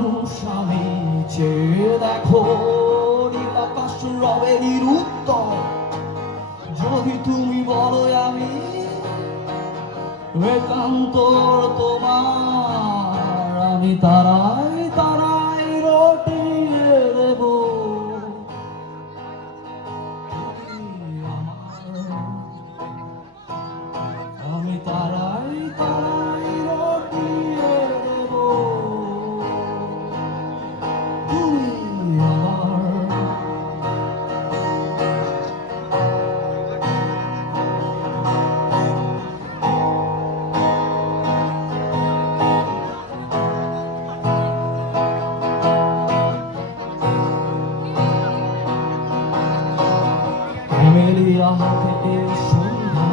মানুষ আমি চেয়ে দেখো নীল আকাশ রবে নিরুত্তর যদি তুমি বলো আমি একান্তর তোমার আমি তারাই তারাই রটিয়ে দেব আমি তারাই তারাই রটিয়ে দেব তুমি আমার ক্যামেলিয়া হাতে সন্ধ্যা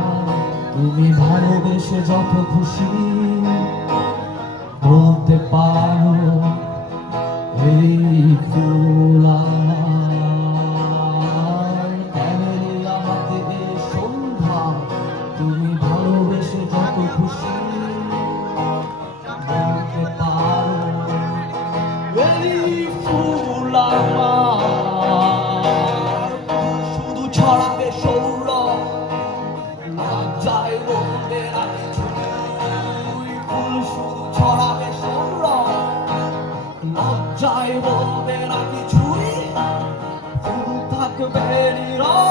তুমি ভালোবেসে যত খুশি বলতে পারো এই ফুল আমার ক্যামেলিয়া হাতে সন্ধ্যা তুমি ভালোবেসে যত খুশি বলতে পারো এই ফুল আমার শুধু ছড়াবে সৌরভ লজ্জায় বলবে না কিছুই ফুল শুধু ছড়াবে সৌরভ লজ্জায় বলবে না কিছুই ফুল থাকবে নীরব